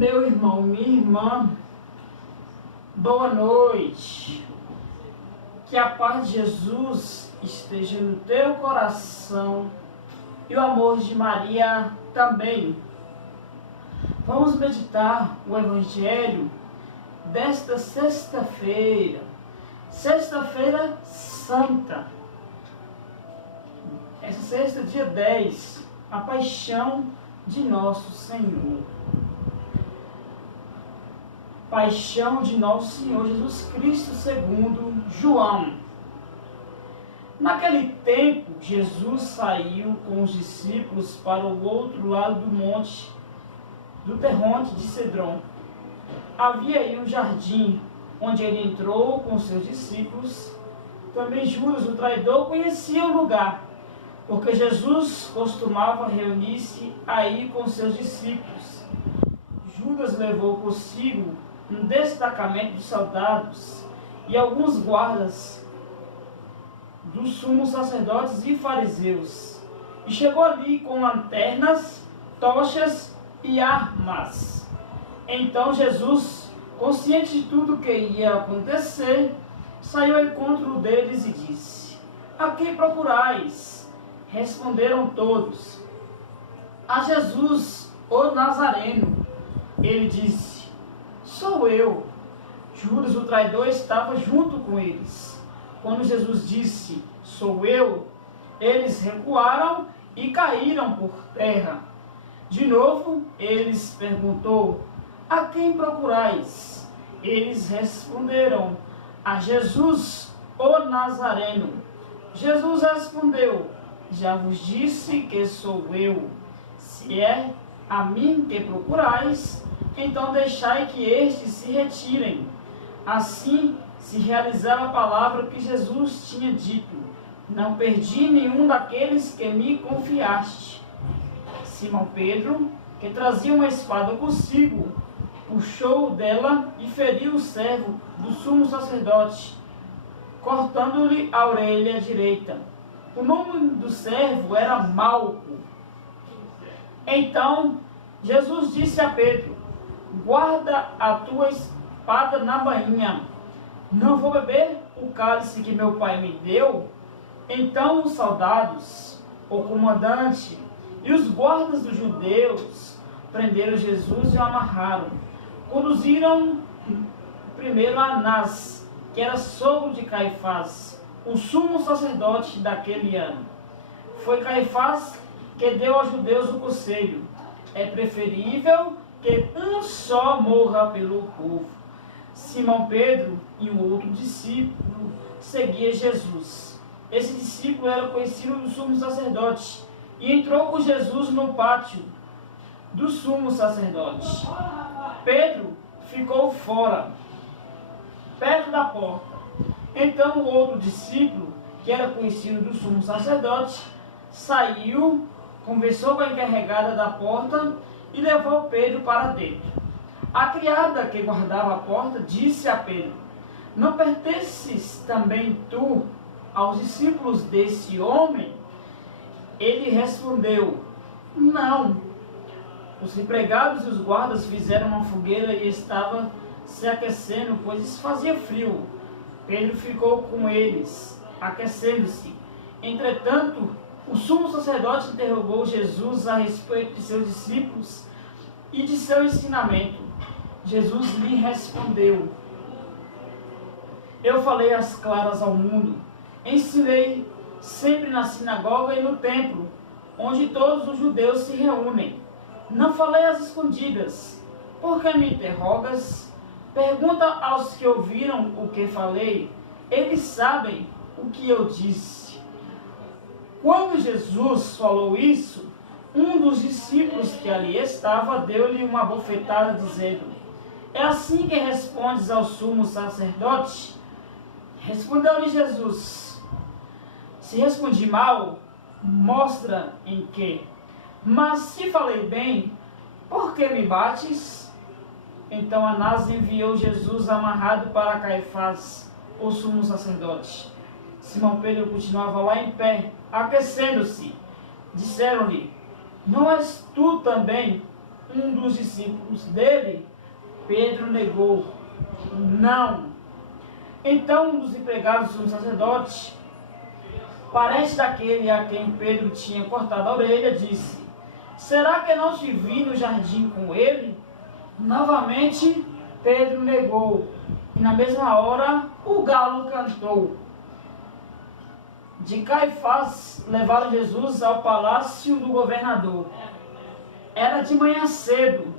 Meu irmão, minha irmã, boa noite. Que a paz de Jesus esteja no teu coração e o amor de Maria também. Vamos meditar o Evangelho desta sexta-feira, Sexta-feira Santa. Essa sexta, dia 10, a paixão de nosso Senhor. Paixão de nosso Senhor Jesus Cristo segundo João. Naquele tempo, Jesus saiu com os discípulos para o outro lado do monte, do terronte de Cedron. Havia aí um jardim, onde ele entrou com seus discípulos. Também Judas, o traidor, conhecia o lugar, porque Jesus costumava reunir-se aí com seus discípulos. Judas levou consigo um destacamento de soldados e alguns guardas dos sumos sacerdotes e fariseus, e chegou ali com lanternas, tochas e armas. Então Jesus, consciente de tudo que ia acontecer, saiu ao encontro deles e disse: "A quem procurais?" Responderam todos: "A Jesus, o Nazareno." Ele disse: "Sou eu." Judas, o traidor, estava junto com eles. Quando Jesus disse: "Sou eu", eles recuaram e caíram por terra. De novo, eles perguntou: "A quem procurais?" Eles responderam: "A Jesus, o Nazareno." Jesus respondeu: "Já vos disse que sou eu. Se é a mim que procurais, então deixai que estes se retirem." Assim se realizava a palavra que Jesus tinha dito: "Não perdi nenhum daqueles que me confiaste." Simão Pedro, que trazia uma espada consigo, puxou dela e feriu o servo do sumo sacerdote, cortando-lhe a orelha direita. O nome do servo era Malco. Então Jesus disse a Pedro: "Guarda a tua espada na bainha. Não vou beber o cálice que meu pai me deu?" Então os soldados, o comandante e os guardas dos judeus prenderam Jesus e o amarraram. Conduziram primeiro a Anás, que era sogro de Caifás, o sumo sacerdote daquele ano. Foi Caifás que deu aos judeus o conselho: "É preferível que um só morra pelo povo." Simão Pedro e um outro discípulo seguia Jesus. Esse discípulo era conhecido do sumo sacerdote e entrou com Jesus no pátio do sumo sacerdote. Pedro ficou fora, perto da porta. Então o outro discípulo, que era conhecido do sumo sacerdote, saiu, conversou com a encarregada da porta e levou Pedro para dentro. A criada que guardava a porta disse a Pedro: "Não pertences também tu aos discípulos desse homem?" Ele respondeu: "Não." Os empregados e os guardas fizeram uma fogueira e estava se aquecendo, pois fazia frio. Pedro ficou com eles, aquecendo-se. Entretanto, o sumo sacerdote interrogou Jesus a respeito de seus discípulos e de seu ensinamento. Jesus lhe respondeu: "Eu falei às claras ao mundo. Ensinei sempre na sinagoga e no templo, onde todos os judeus se reúnem. Não falei às escondidas. Por que me interrogas? Pergunta aos que ouviram o que falei. Eles sabem o que eu disse." Quando Jesus falou isso, um dos discípulos que ali estava deu-lhe uma bofetada, dizendo: "É assim que respondes ao sumo sacerdote?" Respondeu-lhe Jesus: "Se respondi mal, mostra em que. Mas se falei bem, por que me bates?" Então Anás enviou Jesus amarrado para Caifás, o sumo sacerdote. Simão Pedro continuava lá em pé, aquecendo-se. Disseram-lhe: "Não és tu também um dos discípulos dele, Pedro negou: não. Então um dos empregados do sacerdote, parente daquele a quem Pedro tinha cortado a orelha, disse: será que não te vi no jardim com ele? Novamente Pedro negou, e na mesma hora o galo cantou. De Caifás levaram Jesus ao palácio do governador. Era de manhã cedo.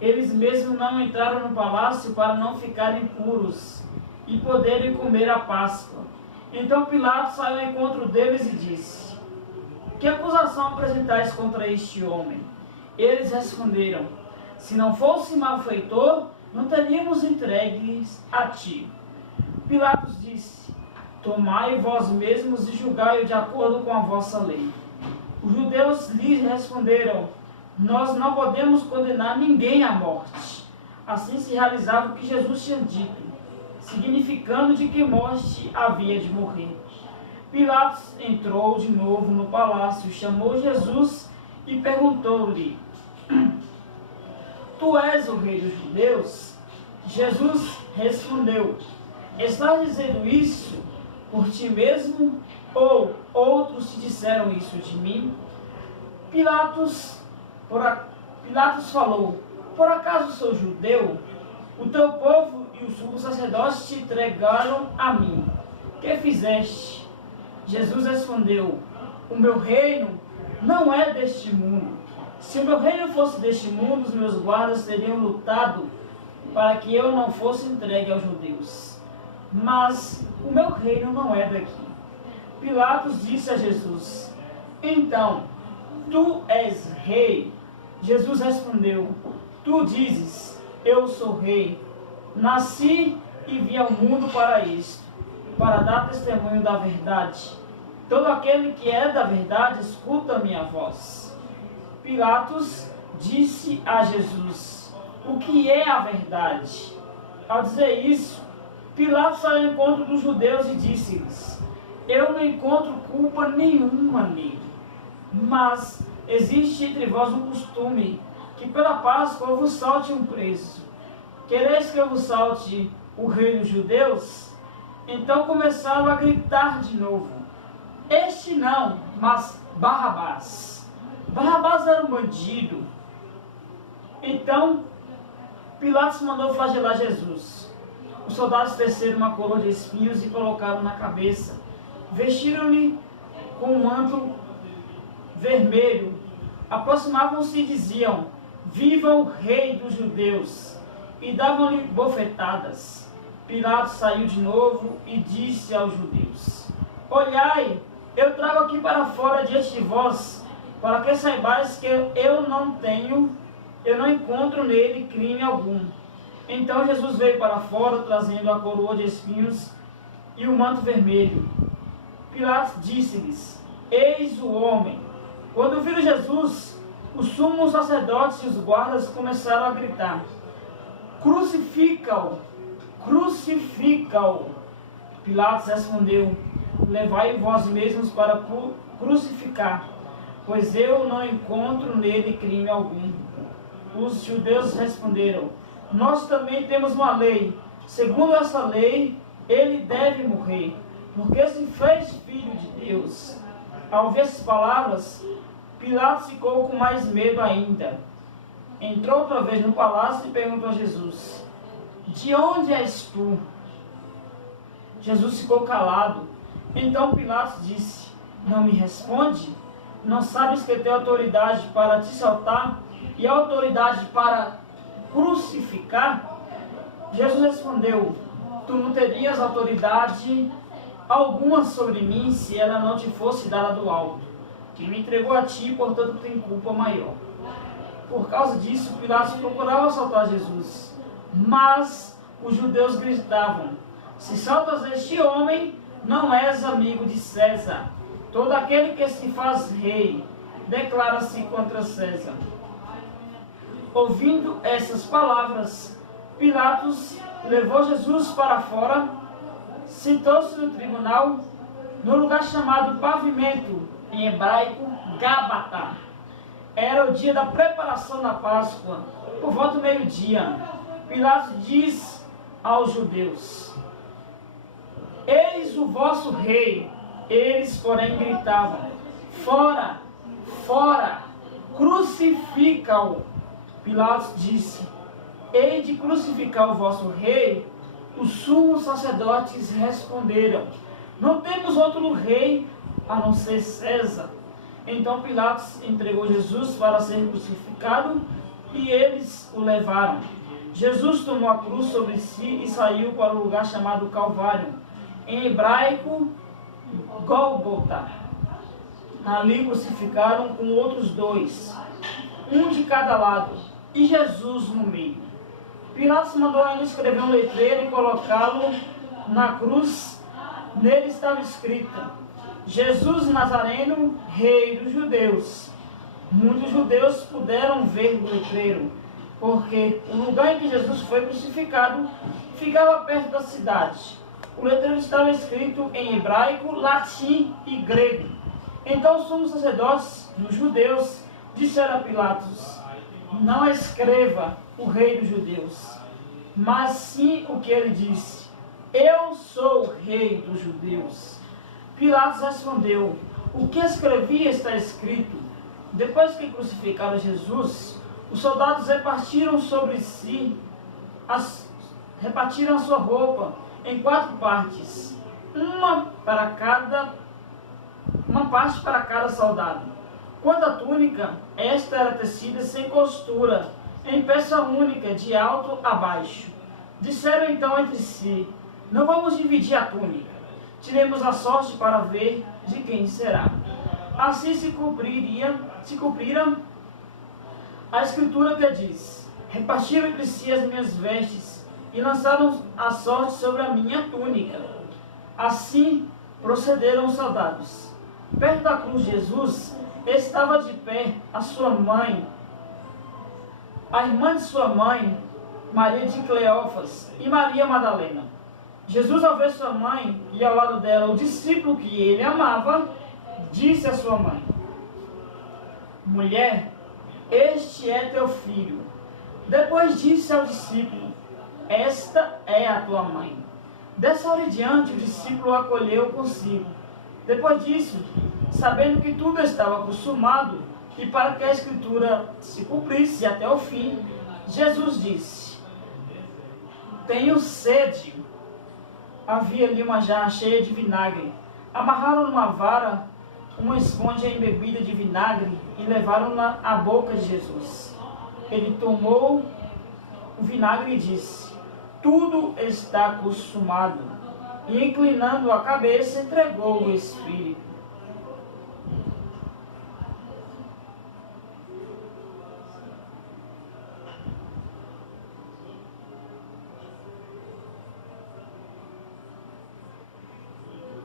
Eles mesmos não entraram no palácio para não ficarem puros e poderem comer a Páscoa. Então Pilatos saiu ao encontro deles e disse: que acusação apresentais contra este homem? Eles responderam: se não fosse malfeitor, não teríamos entregues a ti. Pilatos disse: tomai vós mesmos e julgai-o de acordo com a vossa lei. Os judeus lhes responderam: nós não podemos condenar ninguém à morte. Assim se realizava o que Jesus tinha dito, significando de que morte havia de morrer. Pilatos entrou de novo no palácio, chamou Jesus e perguntou-lhe: tu és o rei dos judeus? Jesus respondeu: estás dizendo isso por ti mesmo, ou outros te disseram isso de mim? Pilatos falou: por acaso sou judeu? O teu povo e os sumos sacerdotes te entregaram a mim. Que fizeste? Jesus respondeu: o meu reino não é deste mundo. Se o meu reino fosse deste mundo, os meus guardas teriam lutado para que eu não fosse entregue aos judeus. Mas o meu reino não é daqui. Pilatos disse a Jesus: então, tu és rei? Jesus respondeu: tu dizes, eu sou rei. Nasci e vim ao mundo para isto, para dar testemunho da verdade. Todo aquele que é da verdade escuta a minha voz. Pilatos disse a Jesus: o que é a verdade? Ao dizer isso, Pilatos saiu ao encontro dos judeus e disse-lhes: eu não encontro culpa nenhuma nele. Mas existe entre vós um costume, que pela Páscoa eu vos salte um preso. Quereis que eu vos salte o rei dos judeus? Então começaram a gritar de novo: este não, mas Barrabás. Barrabás era um bandido. Então Pilatos mandou flagelar Jesus. Os soldados teceram uma coroa de espinhos e colocaram na cabeça. Vestiram-lhe com um manto vermelho. Aproximavam-se e diziam: viva o rei dos judeus! E davam-lhe bofetadas. Pilatos saiu de novo e disse aos judeus: olhai, eu trago aqui para fora diante de vós, para que saibais que eu não encontro nele crime algum. Então Jesus veio para fora, trazendo a coroa de espinhos e o manto vermelho. Pilatos disse-lhes: eis o homem. Quando viram Jesus, os sumos sacerdotes e os guardas começaram a gritar: crucifica-o! Crucifica-o! Pilatos respondeu: levai vós mesmos para crucificar, pois eu não encontro nele crime algum. Os judeus responderam: nós também temos uma lei. Segundo essa lei, ele deve morrer, porque se fez filho de Deus. Ao ouvir essas palavras, Pilatos ficou com mais medo ainda. Entrou outra vez no palácio e perguntou a Jesus: de onde és tu? Jesus ficou calado. Então Pilatos disse: não me responde? Não sabes que tenho autoridade para te soltar e autoridade para crucificar? Jesus respondeu: tu não terias autoridade alguma sobre mim se ela não te fosse dada do alto. Que me entregou a ti, portanto tem culpa maior. Por causa disso, Pilatos procurava soltar Jesus. Mas os judeus gritavam: se soltas este homem, não és amigo de César. Todo aquele que se faz rei declara-se contra César. Ouvindo essas palavras, Pilatos levou Jesus para fora, sentou-se no tribunal, no lugar chamado Pavimento, em hebraico, Gábata. Era o dia da preparação da Páscoa, por volta do meio-dia. Pilatos diz aos judeus: eis o vosso rei. Eles, porém, gritavam: fora, fora, crucifica-o. Pilatos disse: hei de crucificar o vosso rei? Os sumos sacerdotes responderam: não temos outro rei a não ser César. Então Pilatos entregou Jesus para ser crucificado e eles o levaram. Jesus tomou a cruz sobre si e saiu para o lugar chamado Calvário, em hebraico Gólgota. Ali crucificaram com outros dois, um de cada lado, e Jesus no meio. Pilatos mandou ainda escrever um letreiro e colocá-lo na cruz. Nele estava escrito: Jesus Nazareno, Rei dos Judeus. Muitos judeus puderam ver o letreiro, porque o lugar em que Jesus foi crucificado ficava perto da cidade. O letreiro estava escrito em hebraico, latim e grego. Então os sumos sacerdotes dos judeus disseram a Pilatos: não escreva o Rei dos Judeus, mas sim o que ele disse: eu sou o Rei dos Judeus. Pilatos respondeu: o que escrevi está escrito. Depois que crucificaram Jesus, os soldados repartiram a sua roupa em 4 partes, uma parte para cada soldado. Quanto à túnica, esta era tecida sem costura, em peça única, de alto a baixo. Disseram então entre si: não vamos dividir a túnica. Tiremos a sorte para ver de quem será. Assim se cumprira a escritura que diz: repartiram entre si as minhas vestes e lançaram a sorte sobre a minha túnica. Assim procederam os soldados. Perto da cruz de Jesus estava de pé a sua mãe, a irmã de sua mãe, Maria de Cleófas, e Maria Madalena. Jesus, ao ver sua mãe e ao lado dela o discípulo que ele amava, disse à sua mãe: mulher, este é teu filho. Depois disse ao discípulo: esta é a tua mãe. Dessa hora em diante o discípulo o acolheu consigo. Depois disso, sabendo que tudo estava consumado e para que a escritura se cumprisse até o fim, Jesus disse: tenho sede. Havia ali uma jarra cheia de vinagre. Amarraram numa vara uma esponja embebida de vinagre e levaram-na à boca de Jesus. Ele tomou o vinagre e disse: tudo está consumado. E inclinando a cabeça, entregou o Espírito.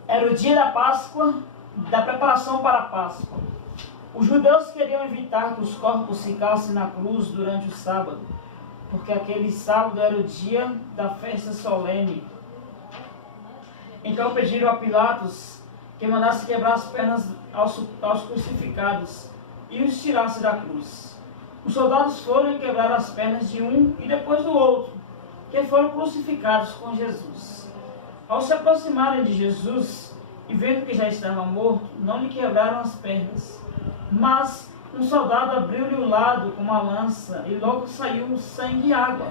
Era o dia da Páscoa, da preparação para a Páscoa. Os judeus queriam evitar que os corpos ficassem na cruz durante o sábado, porque aquele sábado era o dia da festa solene. Então pediram a Pilatos que mandasse quebrar as pernas aos crucificados e os tirasse da cruz. Os soldados foram e quebraram as pernas de um e depois do outro, que foram crucificados com Jesus. Ao se aproximarem de Jesus e vendo que já estava morto, não lhe quebraram as pernas. Mas um soldado abriu-lhe o lado com uma lança e logo saiu sangue e água.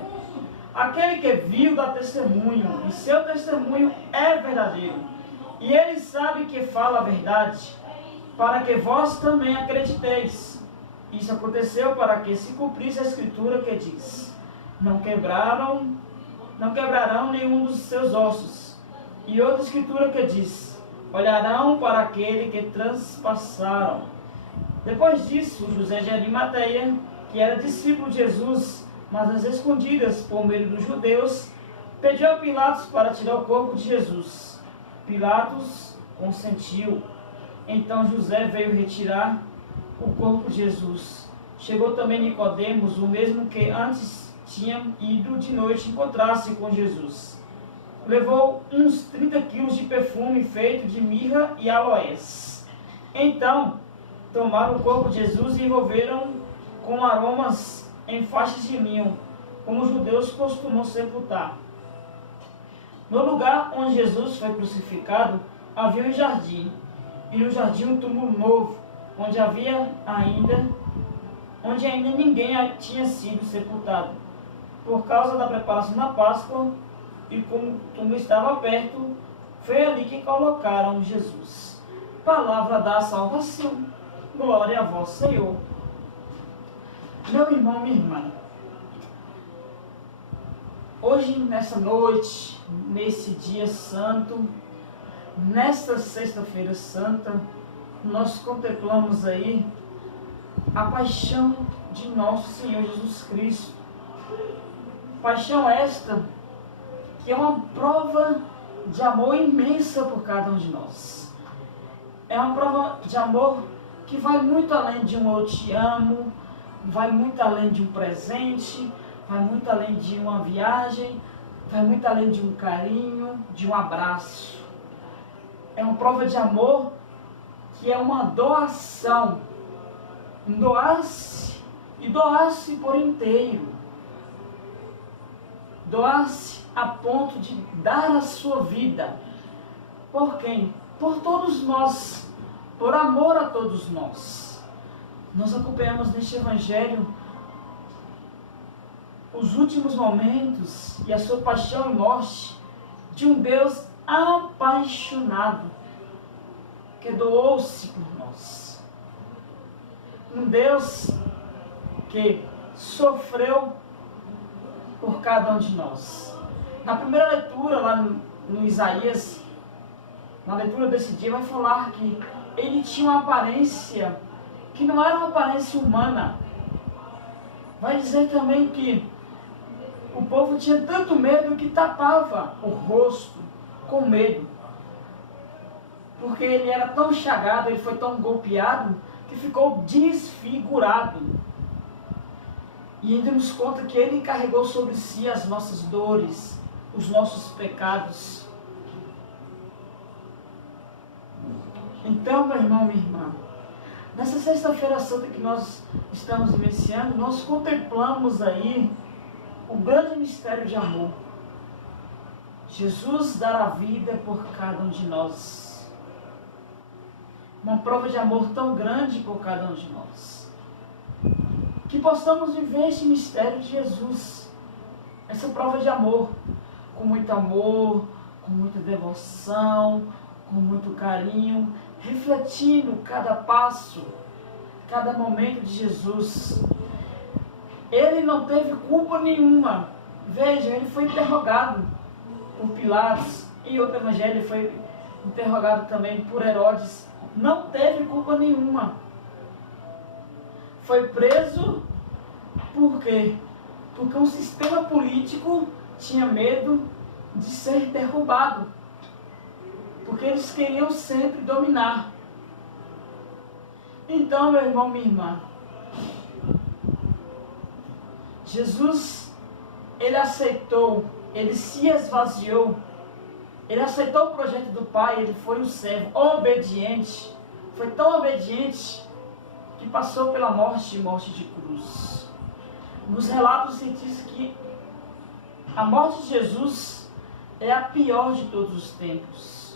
Aquele que viu dá testemunho, e seu testemunho é verdadeiro. E ele sabe que fala a verdade, para que vós também acrediteis. Isso aconteceu para que se cumprisse a escritura que diz: não quebrarão nenhum dos seus ossos. E outra escritura que diz: olharão para aquele que transpassaram. Depois disso, José de Arimateia, que era discípulo de Jesus, mas às escondidas por medo dos judeus, pediu a Pilatos para tirar o corpo de Jesus. Pilatos consentiu. Então José veio retirar o corpo de Jesus. Chegou também Nicodemos, o mesmo que antes tinha ido de noite encontrar-se com Jesus. Levou uns 30 quilos de perfume feito de mirra e aloés. Então tomaram o corpo de Jesus e envolveram com aromas em faixas de linho, como os judeus costumam sepultar. No lugar onde Jesus foi crucificado, havia um jardim, e no jardim um túmulo novo, onde ainda ninguém tinha sido sepultado. Por causa da preparação da Páscoa, e como o túmulo estava perto, foi ali que colocaram Jesus. Palavra da salvação. Glória a vós, Senhor. Meu irmão, minha irmã, hoje, nessa noite, nesse dia santo, nesta sexta-feira santa, nós contemplamos aí a paixão de nosso Senhor Jesus Cristo. Paixão esta que é uma prova de amor imensa por cada um de nós. É uma prova de amor que vai muito além de um eu te amo, vai muito além de um presente, vai muito além de uma viagem, vai muito além de um carinho, de um abraço. É uma prova de amor que é uma doação. Doar-se e doar-se por inteiro. Doar-se a ponto de dar a sua vida. Por quem? Por todos nós. Por amor a todos nós. Nós acompanhamos neste Evangelho os últimos momentos e a sua paixão e morte de um Deus apaixonado que doou-se por nós. Um Deus que sofreu por cada um de nós. Na primeira leitura, lá no Isaías, na leitura desse dia, vai falar que ele tinha uma aparência que não era uma aparência humana. Vai dizer também que o povo tinha tanto medo que tapava o rosto com medo. Porque ele era tão chagado, ele foi tão golpeado, que ficou desfigurado. E ainda nos conta que ele carregou sobre si as nossas dores, os nossos pecados. Então, meu irmão, minha irmã, nessa sexta-feira santa que nós estamos vivenciando, nós contemplamos aí o grande mistério de amor. Jesus dar a vida por cada um de nós. Uma prova de amor tão grande por cada um de nós. Que possamos viver este mistério de Jesus. Essa prova de amor. Com muito amor, com muita devoção, com muito carinho. Refletindo cada passo, cada momento de Jesus. Ele não teve culpa nenhuma. Veja, ele foi interrogado por Pilatos. Em outro evangelho, ele foi interrogado também por Herodes. Não teve culpa nenhuma. Foi preso por quê? Porque um sistema político tinha medo de ser derrubado. Porque eles queriam sempre dominar. Então, meu irmão, minha irmã, Jesus, ele aceitou, ele se esvaziou, ele aceitou o projeto do Pai, ele foi um servo obediente, foi tão obediente que passou pela morte e morte de cruz. Nos relatos se diz que a morte de Jesus é a pior de todos os tempos.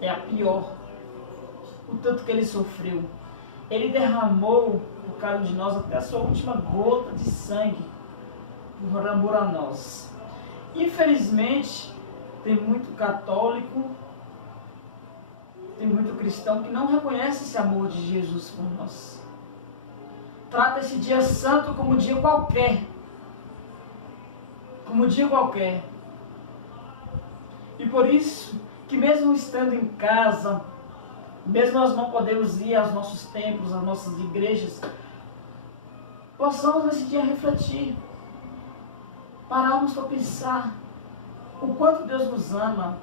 É a pior. O tanto que ele sofreu. Ele derramou por cada um de nós até a sua última gota de sangue por amor a nós. Infelizmente, tem muito católico, tem muito cristão que não reconhece esse amor de Jesus por nós. Trata esse dia santo como um dia qualquer. Como um dia qualquer. E por isso que mesmo estando em casa, mesmo nós não podemos ir aos nossos templos, às nossas igrejas, possamos nesse dia refletir, pararmos para pensar o quanto Deus nos ama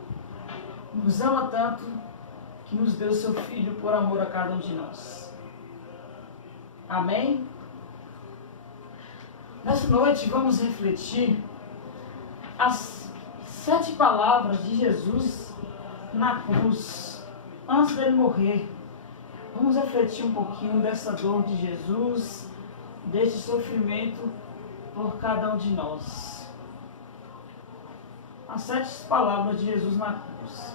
tanto que nos deu seu Filho por amor a cada um de nós. Amém? Nessa noite vamos refletir as 7 palavras de Jesus na cruz, antes dele morrer. vamos refletir um pouquinho dessa dor de Jesus, deste sofrimento por cada um de nós. As 7 palavras de Jesus na cruz.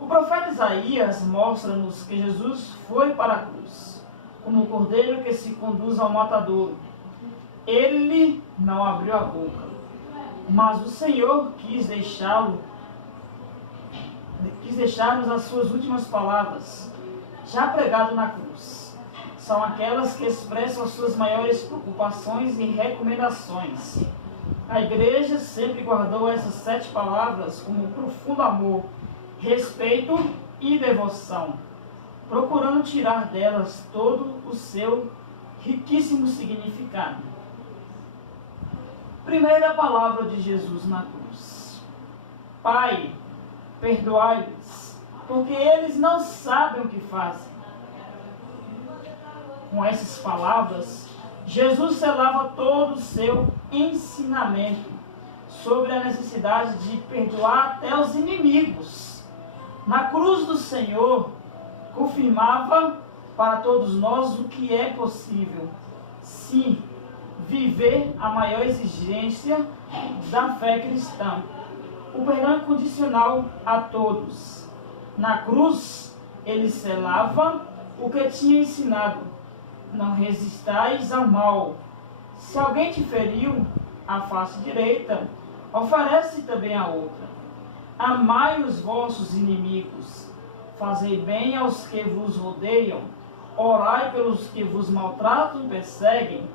O profeta Isaías mostra-nos que Jesus foi para a cruz, como o cordeiro que se conduz ao matadouro. Ele não abriu a boca, mas o Senhor quis deixar-nos as suas últimas palavras, já pregado na cruz. São aquelas que expressam as suas maiores preocupações e recomendações. A igreja sempre guardou essas 7 palavras como profundo amor, respeito e devoção, procurando tirar delas todo o seu riquíssimo significado. Primeira palavra de Jesus na cruz: Pai, perdoai-lhes, porque eles não sabem o que fazem. Com essas palavras, Jesus selava todo o seu ensinamento sobre a necessidade de perdoar até os inimigos. Na cruz do Senhor, confirmava para todos nós o que é possível, sim, viver a maior exigência da fé cristã, o perdão incondicional a todos. Na cruz, ele selava o que tinha ensinado: não resistais ao mal. Se alguém te feriu a face direita, oferece também a outra. Amai os vossos inimigos, fazei bem aos que vos rodeiam, orai pelos que vos maltratam e perseguem.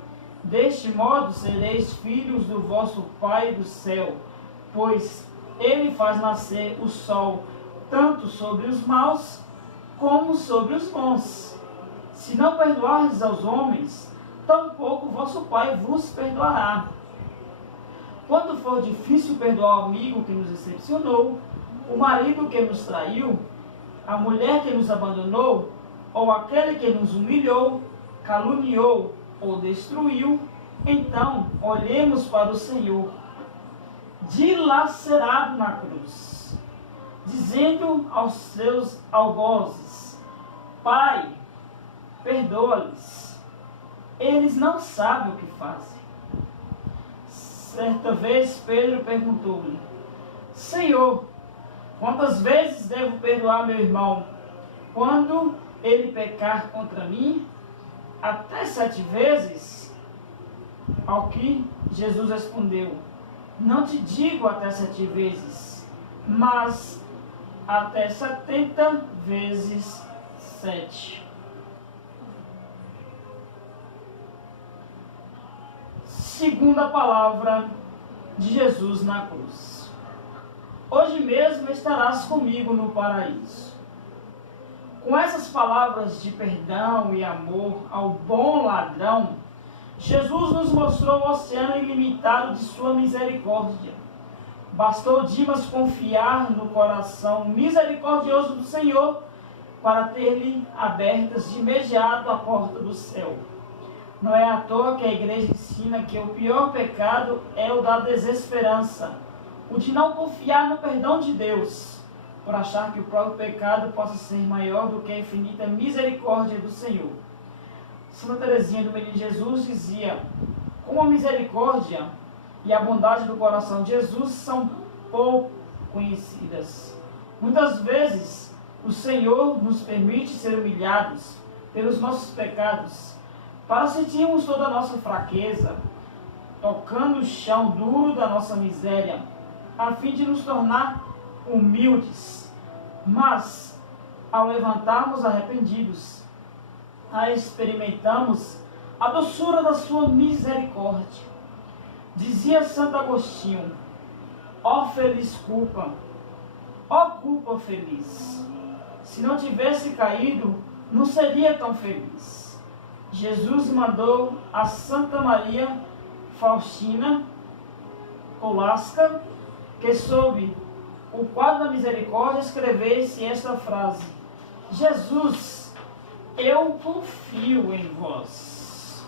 Deste modo sereis filhos do vosso Pai do céu, pois ele faz nascer o sol tanto sobre os maus como sobre os bons. Se não perdoardes aos homens, tampouco vosso Pai vos perdoará. Quando for difícil perdoar o amigo que nos decepcionou, o marido que nos traiu, a mulher que nos abandonou, ou aquele que nos humilhou, caluniou ou destruiu, então olhemos para o Senhor, dilacerado na cruz, dizendo aos seus algozes: Pai, perdoa-lhes, eles não sabem o que fazem. Certa vez Pedro perguntou-lhe: Senhor, quantas vezes devo perdoar meu irmão quando ele pecar contra mim? Até 7 vezes? Ao que Jesus respondeu: Não te digo até 7 vezes, mas até 70 vezes 7. Segunda palavra de Jesus na cruz: Hoje mesmo estarás comigo no paraíso. Com essas palavras de perdão e amor ao bom ladrão, Jesus nos mostrou o oceano ilimitado de sua misericórdia. Bastou Dimas confiar no coração misericordioso do Senhor para ter-lhe abertas de imediato a porta do céu. Não é à toa que a igreja ensina que o pior pecado é o da desesperança, o de não confiar no perdão de Deus, por achar que o próprio pecado possa ser maior do que a infinita misericórdia do Senhor. Santa Teresinha do Menino Jesus dizia: como a misericórdia e a bondade do coração de Jesus são pouco conhecidas. Muitas vezes o Senhor nos permite ser humilhados pelos nossos pecados, para sentirmos toda a nossa fraqueza, tocando o chão duro da nossa miséria, a fim de nos tornar humildes. Mas, ao levantarmos arrependidos, experimentamos a doçura da sua misericórdia. Dizia Santo Agostinho: ó feliz culpa, ó culpa feliz, se não tivesse caído, não seria tão feliz. Jesus mandou a Santa Maria Faustina Kowalska, que sob o quadro da misericórdia escrevesse esta frase: Jesus, eu confio em vós.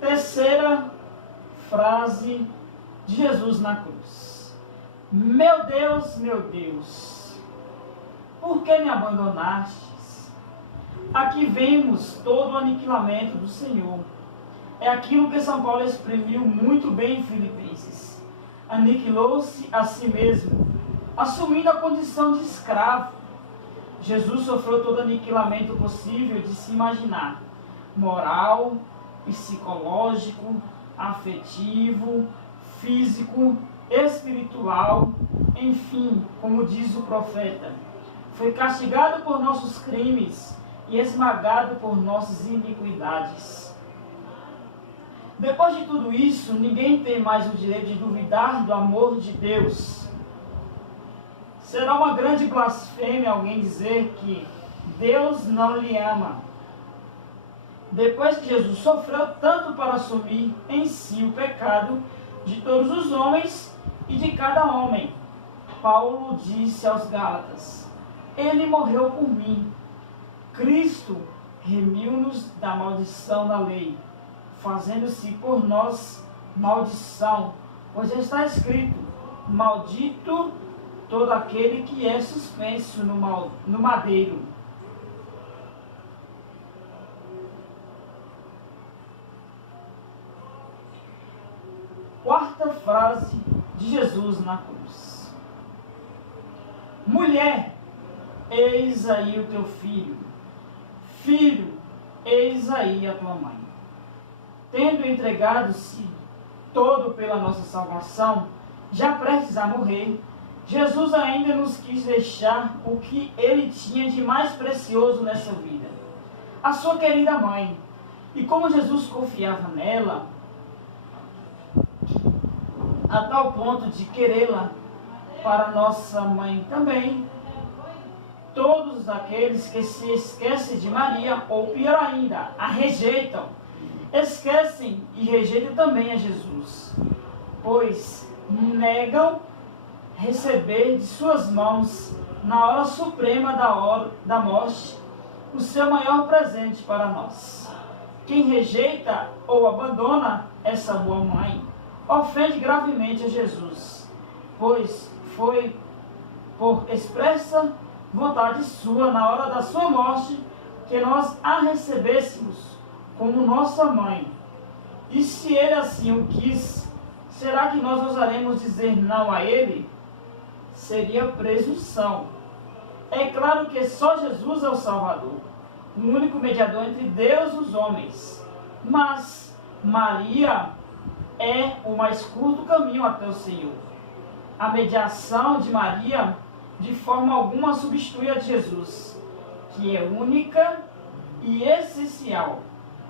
Terceira frase de Jesus na cruz: meu Deus, por que me abandonastes? Aqui vemos todo o aniquilamento do Senhor. É aquilo que São Paulo exprimiu muito bem em Filipenses. Aniquilou-se a si mesmo, assumindo a condição de escravo. Jesus sofreu todo o aniquilamento possível de se imaginar: moral, psicológico, afetivo, físico, espiritual, enfim, como diz o profeta. Foi castigado por nossos crimes e esmagado por nossas iniquidades. Depois de tudo isso, ninguém tem mais o direito de duvidar do amor de Deus. Será uma grande blasfêmia alguém dizer que Deus não lhe ama. Depois que Jesus sofreu tanto para assumir em si o pecado de todos os homens e de cada homem, Paulo disse aos Gálatas: Ele morreu por mim. Cristo remiu-nos da maldição da lei, fazendo-se por nós maldição, pois está escrito: maldito todo aquele que é suspenso no madeiro. Quarta frase de Jesus na cruz: mulher, eis aí o teu filho. Filho, eis aí a tua mãe. Tendo entregado-se todo pela nossa salvação, já prestes a morrer, Jesus ainda nos quis deixar o que ele tinha de mais precioso nessa vida: a sua querida mãe. E como Jesus confiava nela, a tal ponto de querê-la para nossa mãe também, todos aqueles que se esquecem de Maria, ou pior ainda, a rejeitam, esquecem e rejeitam também a Jesus, pois negam receber de suas mãos, na hora suprema da morte, o seu maior presente para nós. Quem rejeita ou abandona essa boa mãe ofende gravemente a Jesus, pois foi por expressa vontade sua, na hora da sua morte, que nós a recebêssemos como nossa mãe. E se ele assim o quis, será que nós ousaremos dizer não a ele? Seria presunção. É claro que só Jesus é o Salvador, o único mediador entre Deus e os homens. Mas Maria é o mais curto caminho até o Senhor. A mediação de Maria de forma alguma substitui a de Jesus, que é única e essencial.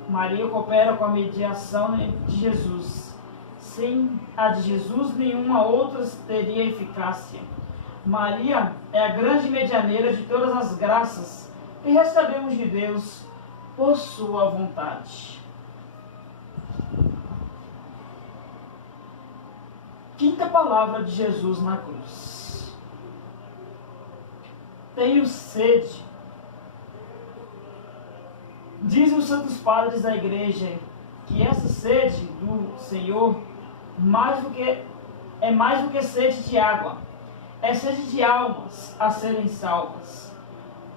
Maria coopera com a mediação de Jesus. Sem a de Jesus, nenhuma outra teria eficácia. Maria é a grande medianeira de todas as graças que recebemos de Deus por sua vontade. Quinta palavra de Jesus na cruz: tenho sede. Dizem os santos padres da igreja que essa sede do Senhor é mais do que sede de água, é sede de almas a serem salvas,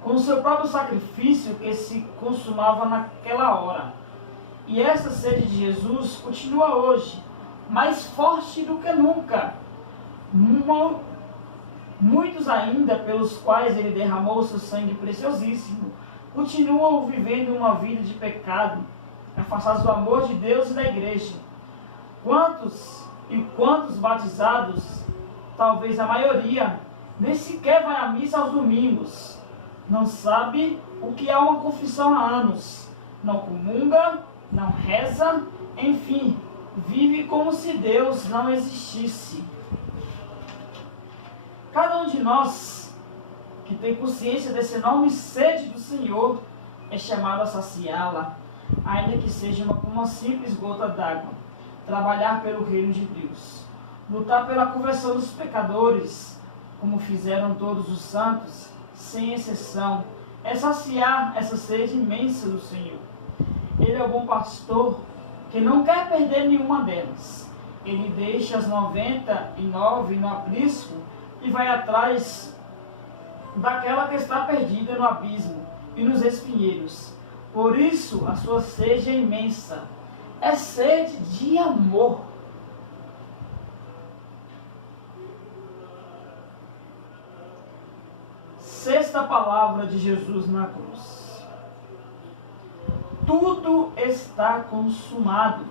com o seu próprio sacrifício que se consumava naquela hora. E essa sede de Jesus continua hoje, mais forte do que nunca. Muitos ainda, pelos quais ele derramou o seu sangue preciosíssimo, continuam vivendo uma vida de pecado, afastados do amor de Deus e da igreja. Quantos batizados, talvez a maioria, nem sequer vai à missa aos domingos, não sabe o que é uma confissão há anos, não comunga, não reza, enfim, vive como se Deus não existisse. Cada um de nós que tem consciência dessa enorme sede do Senhor é chamado a saciá-la, ainda que seja uma simples gota d'água. Trabalhar pelo reino de Deus, lutar pela conversão dos pecadores, como fizeram todos os santos, sem exceção, é saciar essa sede imensa do Senhor. Ele é o bom pastor que não quer perder nenhuma delas. Ele deixa as 99 no aprisco e vai atrás daquela que está perdida no abismo e nos espinheiros. Por isso a sua sede é imensa. É sede de amor. Sexta palavra de Jesus na cruz. Tudo está consumado.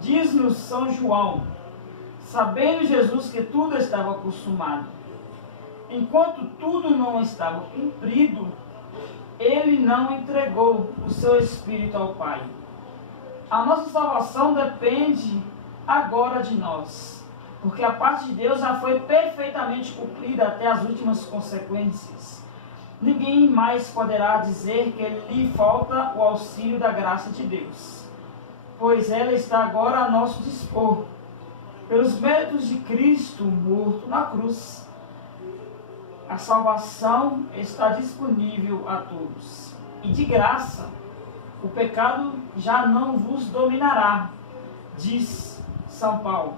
Diz-nos São João, sabendo Jesus que tudo estava consumado. Enquanto tudo não estava cumprido, ele não entregou o seu Espírito ao Pai. A nossa salvação depende agora de nós, porque a parte de Deus já foi perfeitamente cumprida até as últimas consequências. Ninguém mais poderá dizer que lhe falta o auxílio da graça de Deus, pois ela está agora a nosso dispor, pelos méritos de Cristo morto na cruz. A salvação está disponível a todos, e de graça. O pecado já não vos dominará, diz São Paulo.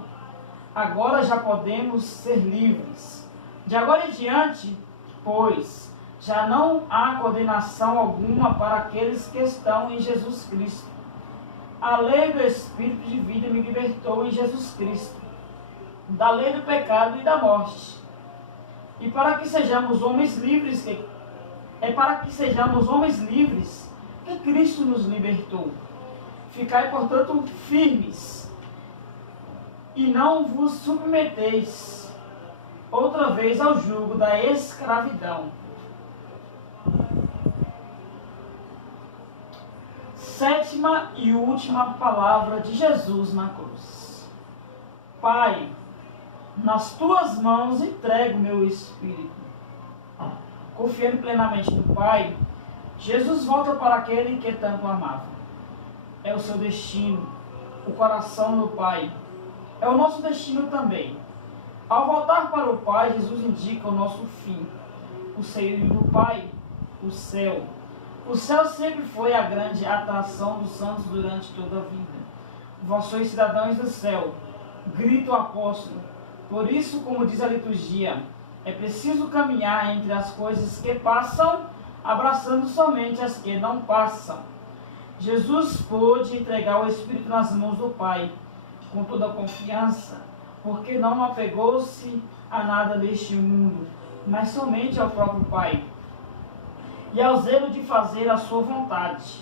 Agora já podemos ser livres. De agora em diante, pois, já não há condenação alguma para aqueles que estão em Jesus Cristo. A lei do Espírito de vida me libertou em Jesus Cristo, da lei do pecado e da morte. E para que sejamos homens livres, que Cristo nos libertou. Ficai, portanto, firmes, e não vos submeteis outra vez ao jugo da escravidão. Sétima e última palavra de Jesus na cruz. Pai, nas tuas mãos entrego meu espírito. Confiando plenamente no Pai, Jesus volta para aquele que tanto amava. É o seu destino, o coração do Pai. É o nosso destino também. Ao voltar para o Pai, Jesus indica o nosso fim. O seio do Pai, o céu. O céu sempre foi a grande atração dos santos durante toda a vida. Vós sois cidadãos do céu, grita o apóstolo. Por isso, como diz a liturgia, é preciso caminhar entre as coisas que passam, abraçando somente as que não passam. Jesus pôde entregar o Espírito nas mãos do Pai, com toda a confiança, porque não apegou-se a nada deste mundo, mas somente ao próprio Pai, e ao zelo de fazer a sua vontade.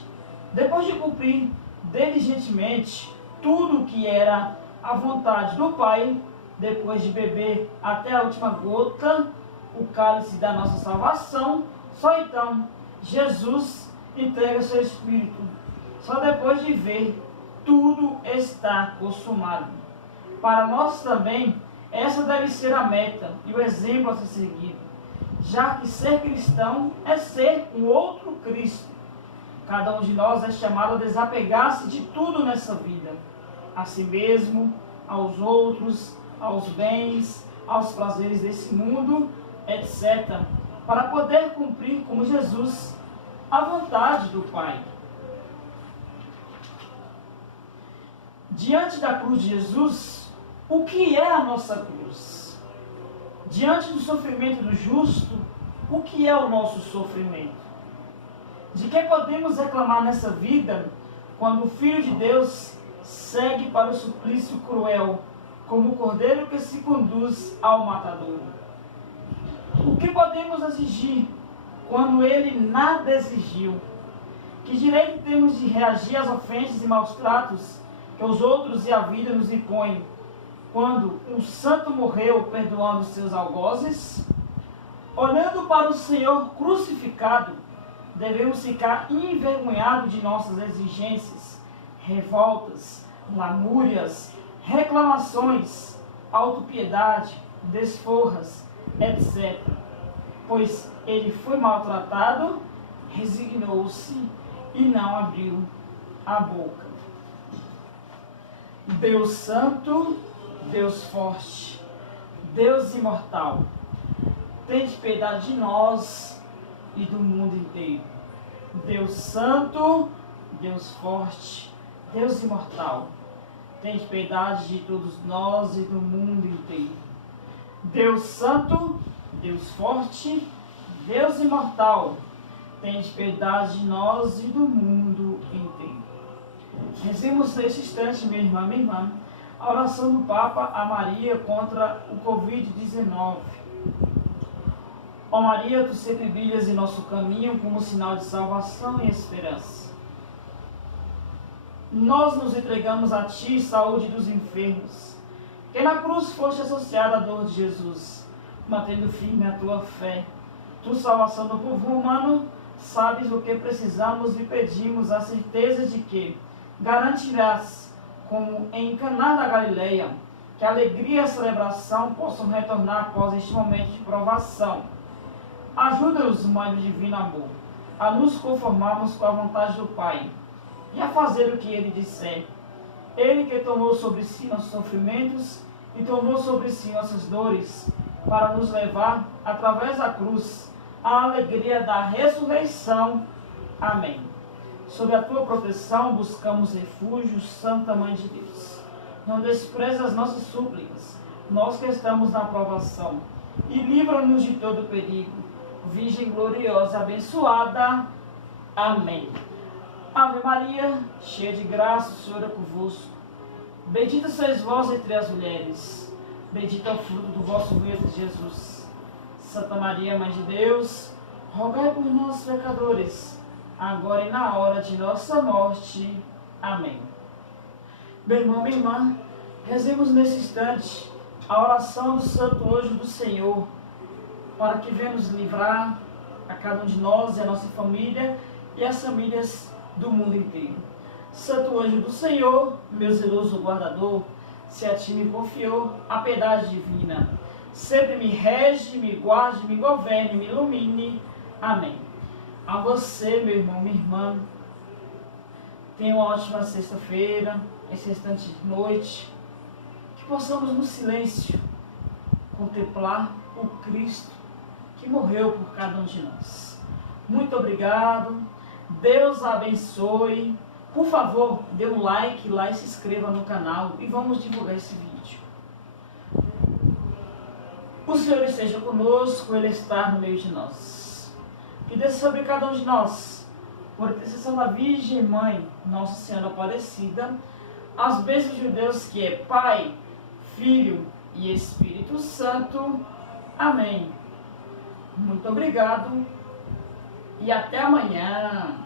Depois de cumprir diligentemente tudo o que era a vontade do Pai, depois de beber até a última gota o cálice da nossa salvação, só então Jesus entrega o seu Espírito. Só depois de ver tudo está consumado. Para nós também, essa deve ser a meta e o exemplo a ser seguido, já que ser cristão é ser um outro Cristo. Cada um de nós é chamado a desapegar-se de tudo nessa vida, a si mesmo, aos outros, aos bens, aos prazeres desse mundo, etc., para poder cumprir como Jesus a vontade do Pai. Diante da cruz de Jesus, o que é a nossa cruz? Diante do sofrimento do justo, o que é o nosso sofrimento? De que podemos reclamar nessa vida quando o Filho de Deus segue para o suplício cruel, como o cordeiro que se conduz ao matadouro? O que podemos exigir quando ele nada exigiu? Que direito temos de reagir às ofensas e maus tratos que os outros e a vida nos impõem, quando um santo morreu perdoando seus algozes? Olhando para o Senhor crucificado, devemos ficar envergonhados de nossas exigências, revoltas, lamúrias, reclamações, autopiedade, desforras, etc. Pois ele foi maltratado, resignou-se e não abriu a boca. Deus Santo, Deus Forte, Deus Imortal, tende piedade de nós e do mundo inteiro. Deus Santo, Deus Forte, Deus Imortal, tende piedade de todos nós e do mundo inteiro. Deus Santo, Deus Forte, Deus Imortal, tende piedade de nós e do mundo inteiro. Rezemos neste instante, minha irmã, a oração do Papa a Maria contra o Covid-19. Ó Maria, tu sempre brilhas em nosso caminho como sinal de salvação e esperança. Nós nos entregamos a ti, saúde dos enfermos, que na cruz foste associada à dor de Jesus, mantendo firme a tua fé. Tu, salvação do povo humano, sabes o que precisamos e pedimos a certeza de que garantirás, como em Caná da Galileia, que a alegria e a celebração possam retornar após este momento de provação. Ajuda-nos, Mãe do Divino Amor, a nos conformarmos com a vontade do Pai e a fazer o que Ele disser. Ele que tomou sobre si nossos sofrimentos e tomou sobre si nossas dores, para nos levar, através da cruz, à alegria da ressurreição. Amém. Sob a tua proteção buscamos refúgio, Santa Mãe de Deus. Não despreze as nossas súplicas, nós que estamos na provação, e livra-nos de todo perigo. Virgem gloriosa, abençoada. Amém. Ave Maria, cheia de graça, o Senhor é convosco. Bendita sois vós entre as mulheres, bendito é o fruto do vosso ventre, Jesus. Santa Maria, Mãe de Deus, rogai por nós, pecadores, agora e na hora de nossa morte. Amém. Meu irmão, minha irmã, rezemos nesse instante a oração do Santo Anjo do Senhor, para que venha nos livrar a cada um de nós e a nossa família e as famílias do mundo inteiro. Santo Anjo do Senhor, meu zeloso guardador, se a ti me confiou a piedade divina, sempre me rege, me guarde, me governe, me ilumine. Amém. A você, meu irmão, minha irmã, tenha uma ótima sexta-feira, esse restante de noite, que possamos no silêncio contemplar o Cristo que morreu por cada um de nós. Muito obrigado, Deus abençoe. Por favor, dê um like lá e se inscreva no canal e vamos divulgar esse vídeo. O Senhor esteja conosco, Ele está no meio de nós. Que desça sobre cada um de nós, por intercessão da Virgem Mãe, Nossa Senhora Aparecida, as bênçãos de Deus que é Pai, Filho e Espírito Santo. Amém. Muito obrigado e até amanhã.